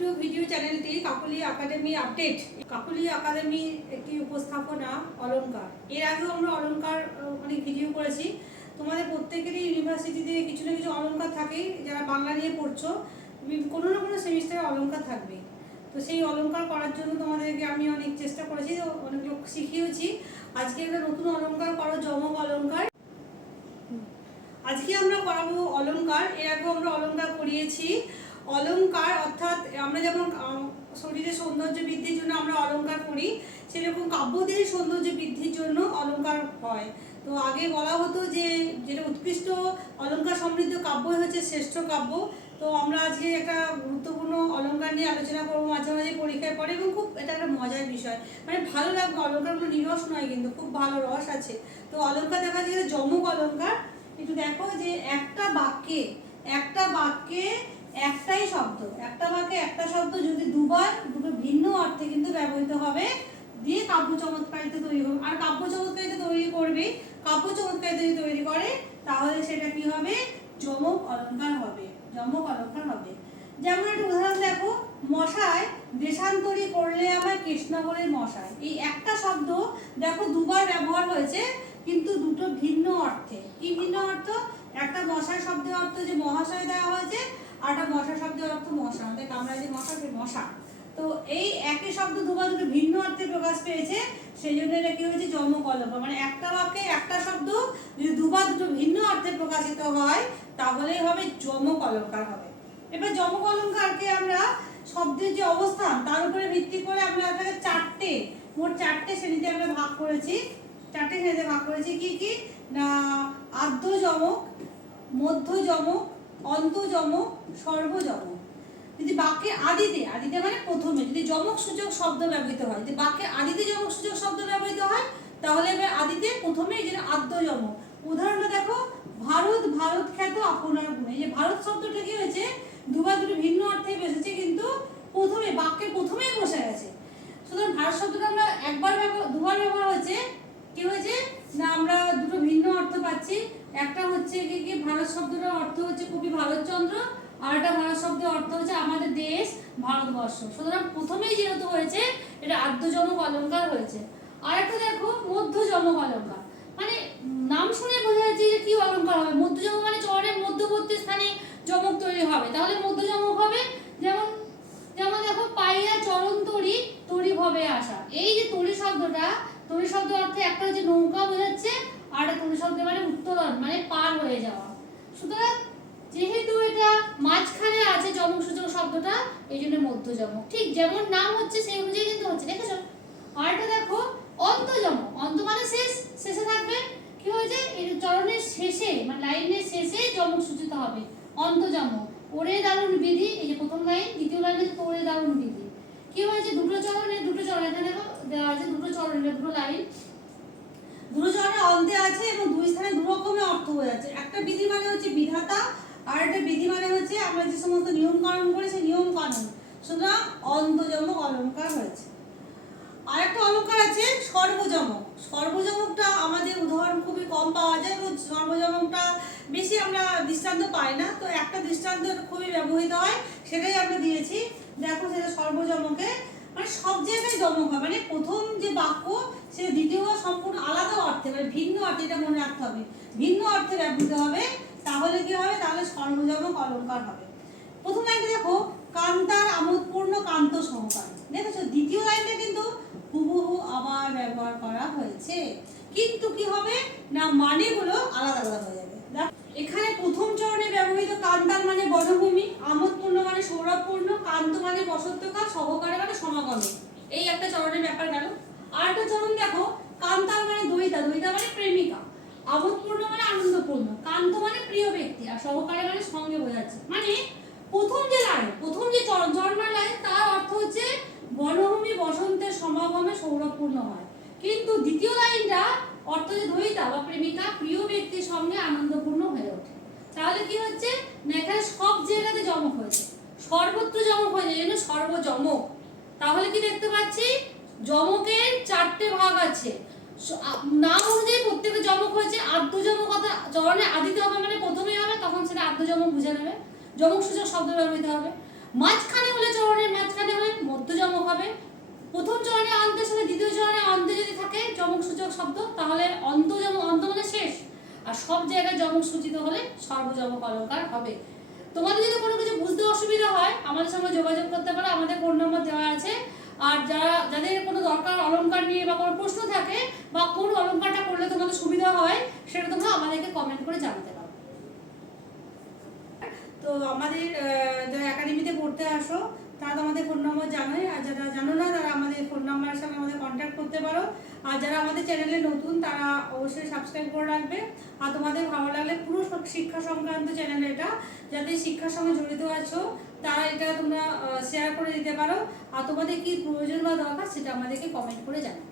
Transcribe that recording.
YouTube video চ্যানেলটি কাকলি academy update. কাকলি academy একটি উপস্থাপনা অলংকার। এর আগেও আমরা অলংকার অনেক ভিডিও করেছি। তোমাদের প্রত্যেকেরই ইউনিভার্সিটিতে কিছু না কিছু অলংকার থাকেই। যারা বাংলা নিয়ে পড়ছো কোনো না কোনো সেমিস্টারে অলংকার থাকবে। তো সেই অলংকার করার জন্য তোমাদেরকে আমি অনেক চেষ্টা করেছি, অনেক লোক শিখিয়েছি। আজকে একটা নতুন অলংকার করো, যমক অলংকার। আজকে আমরা করাবো অলংকার। এর আগে আমরা অলংকার করিয়েছি। অলংকার অর্থাৎ আমরা যেমন শরীরের সৌন্দর্য বৃদ্ধির জন্য আমরা অলংকার করি, সেরকম কাব্যদের সৌন্দর্য বৃদ্ধির জন্য অলংকার হয়। তো আগে বলা হতো যে যেটা উৎকৃষ্ট অলংকার সমৃদ্ধ কাব্যই হচ্ছে শ্রেষ্ঠ কাব্য। তো আমরা আজকে একটা গুরুত্বপূর্ণ অলংকার নিয়ে আলোচনা করবো, মাঝে মাঝে পরীক্ষায় পড়ে, এবং খুব এটা একটা মজার বিষয়, মানে ভালো লাগবে। অলংকারগুলো নিরস নয়, কিন্তু খুব ভালো রস আছে। তো অলংকার দেখা যায় যমক অলংকার। একটু দেখো যে একটা বাক্যে একটাই শব্দ, একটা বাক্যে একটা শব্দ যদি দুবার দুটো ভিন্ন অর্থে কিন্তু ব্যবহৃত হবে, দিয়ে কাব্য চমৎকারিতা তৈরি হবে। আর কাব্য চমৎকারিতা তৈরি করবে, কাব্য চমৎকারিতা যদি তৈরি করে তাহলে সেটা কি হবে? যমক অলংকার হবে, যমক অলংকার হবে। যেমন একটা উদাহরণ দেখো, মশায় দেশান্তরী করলে আমার কৃষ্ণগরের মশায়। এই একটা শব্দ দেখো দুবার ব্যবহার হয়েছে, কিন্তু দুটো ভিন্ন অর্থে। কি ভিন্ন অর্থ? একটা মশার শব্দের অর্থ যে মহাশয় দেওয়া হয়েছে, আর একটা মশা শব্দের অর্থ মশা, আমাদের কামড়ায় যে মশা, সে মশা। তো এই একই শব্দ দুবার দুটো ভিন্ন অর্থে প্রকাশ পেয়েছে, সেই জন্য এটা কি হয়েছে? যমক অলংকার। মানে একটা বাক্যে একটা শব্দ যদি দুবার দুটো ভিন্ন অর্থে প্রকাশিত হয় তাহলেই হবে যমক অলংকার হবে। এবার যমক অলংকারকে আমরা শব্দের যে অবস্থান তার উপরে ভিত্তি করে আমরা মোট চারটে শ্রেণীতে আমরা ভাগ করেছি। কি কি না? আদ্য যমক, মধ্য যমক, অন্ত যমক, সর্বযমক। যদি বাক্যে আদিতে মানে প্রথমে যদি যমক সূচক শব্দ ব্যবহৃত হয়, যদি বাক্যে আদিতে যমক সূচক শব্দ ব্যবহৃত হয় তাহলে এবার আদিতে প্রথমে এই যে আদ্য যমক। উদাহরণটা দেখো, ভারত খ্যাত আপনার গুণে। যে ভারত শব্দটা কি হয়েছে? দুবার দুটো ভিন্ন অর্থে বসেছে, কিন্তু প্রথমে বাক্যের প্রথমেই বসে গেছে। সুতরাং ভারত শব্দটা আমরা দুবার ব্যবহার হয়েছে, কি হয়েছে না আমরা দুটো ভিন্ন অর্থ পাচ্ছি। একটা হচ্ছে কি ভারত শব্দটার অর্থ হচ্ছে কবি ভারতচন্দ্র, আর একটা ভারত শব্দের অর্থ হচ্ছে আমাদের দেশ ভারতবর্ষ। সুতরাং প্রথমেই যেহেতু হয়েছে এটা আদ্যযমক অলংকার হয়েছে। আর একটা দেখো মধ্যযমক অলংকার। মানে নাম শুনে বোঝা যাচ্ছে যে কি অলংকার হবে। মধ্যযমক মানে চরণের মধ্যবর্তী স্থানে যমক তৈরি হবে, তাহলে মধ্যযমক হবে। যেমন দেখো, পাইয়া চরণ তরি ভবে আসা। এই যে তরি শব্দ অর্থে একটা হচ্ছে নৌকা বোঝাচ্ছে, আর একটা তরি শব্দ মানে উত্তোলন, মানে পার হয়ে যাওয়া। সুতরাং যেহেতু এটা মাঝখানে আছে যমক সূচক শব্দটা, এই জন্য মধ্যযমক। ঠিক যেমন নাম হচ্ছে সেই অনুযায়ী কিন্তু হচ্ছে, দেখেছো? আরটা দেখো অন্তযমক। অন্ত মানে শেষে থাকবে। কি হয়েছে? এই চরণের শেষে মানে লাইনের শেষে যমক সূচিত হবে, অন্তযমক। ওরে দারুণ বিধি, এই যে প্রথম লাইন, দ্বিতীয় লাইনে ওরে দারুণ বিধি। কি হয়েছে? দুটো চরণ, এখানে দেওয়া আছে দুটো লাইন, দুটো চরণে অন্তে আছে এবং দুই স্থানে দু রকমের অর্থ হয়ে যাচ্ছে। একটা বিধি মানে হচ্ছে বিধাতা, আর একটা বিধি মানে হচ্ছে আমরা যে সমস্ত নিয়ম কানুন করি সেই নিয়ম কানুন। সুতরাং অন্তযমক অলংকার হয়েছে। আর একটা অলংকার আছে সর্বযমক। সর্বযমকটা আমাদের উদাহরণ খুবই কম পাওয়া যায়, এবং সর্বযমকটা বেশি আমরা দৃষ্টান্ত পাই না। তো একটা দৃষ্টান্ত খুবই ব্যবহৃত হয়, সেটাই আমরা দিয়েছি। দেখো সেটা সর্বযমকে মানে সব জায়গায় যমক হয়, মানে প্রথম যে বাক্য সে দ্বিতীয় সম্পূর্ণ আলাদা অর্থে, মানে ভিন্ন অর্থে, এটা মনে রাখতে হবে, ভিন্ন অর্থে ব্যবহৃত হবে। তাহলে কি হবে? তাহলে সর্বযমক অলংকার হবে। প্রথম লাইনটা দেখো, কান্তার আমোদপূর্ণ কান্ত সহকার। দেখেছো দ্বিতীয় লাইনটা কিন্তু হুবহু আবার ব্যবহার করা হয়েছে, কিন্তু কি হবে না মানেগুলো আলাদা আলাদা হয়ে যাবে। এখানে প্রথম চরণে ব্যবহৃত কান্তার মানে বনভূমি, আমোদপূর্ণ মানে সৌরভপূর্ণ, কান্ত মানে বসন্তকাল, সহকারে মানে সমাগমে। এই একটা চরণের ব্যাপার গেল। আর একটা চরণ দেখো, কান্তার মানে দ্বৈতা মানে প্রেমিকা, আমোদপূর্ণ মানে আনন্দপূর্ণ, কান্ত মানে প্রিয় ব্যক্তি, আর সহকারে মানে সঙ্গে বোঝাচ্ছে। মানে প্রথম যে চরণের লাইন তার অর্থ হচ্ছে বনভূমি বসন্তের সমাগমে সৌরভপূর্ণ হয়, কিন্তু দ্বিতীয় লাইনটা অর্থ যে দ্বৈতা বা প্রেমিকা প্রিয় ব্যক্তির সঙ্গে আনন্দপূর্ণ হয়ে ওঠে। তাহলে কি হচ্ছে না এখানে সব জায়গাতে যমক হয়েছে, সর্বত্র যমক হয়েছে, এই জন্য সর্বযমক। তাহলে কি দেখতে পাচ্ছি? যমকের চারটে ভাগ আছে, নাম অনুযায়ী প্রত্যেকটা যমক হয়েছে। আদ্যযমক চরণে আদিতে হবে মানে প্রথমেই হবে, তখন সেটা আদ্যযমক বুঝে নেবে, যমক সূচক শব্দ ব্যবহৃত হবে। মাঝখানে হলে চরণের মাঝখানে হলে মধ্য যমক হবে। প্রথম চরণে অন্তের সাথে দ্বিতীয় চরণে অন্তে যদি থাকে যমক সূচক শব্দ তাহলে অন্ত যমক, অন্ত মানে শেষ, আর সব জায়গায় যমক সূচিত হলে সর্বযমক অলঙ্কার হবে। তোমাদের যদি কোনো কিছু বুঝতে অসুবিধা হয় আমাদের সঙ্গে যোগাযোগ করতে পারো, আমাদের ফোন নম্বর দেওয়া আছে। আর যাদের কোনো দরকার অলঙ্কার নিয়ে বা কোনো প্রশ্ন থাকে বা কোন অলঙ্কারটা করলে তোমাদের সুবিধা হয় সেটা তোমরা আমাদেরকে কমেন্ট করে জানাতে পারো। তো আমাদের যারা একাডেমিতে পড়তে আসো তারা তো আমাদের ফোন নম্বর জানোই, আর যারা জানো না তারা আমাদের ফোন নাম্বারের সঙ্গে আমাদের কন্ট্যাক্ট করতে পারো। আর যারা আমাদের চ্যানেলে নতুন তারা অবশ্যই সাবস্ক্রাইব করে রাখবে। আর তোমাদের ভালো লাগলে পুরো শিক্ষা সংক্রান্ত চ্যানেল এটা, যাদের শিক্ষার সঙ্গে জড়িত আছো তারা এটা তোমরা শেয়ার করে দিতে পারো। আর তোমাদের কি প্রয়োজন বা দরকার সেটা আমাদেরকে কমেন্ট করে জানাও।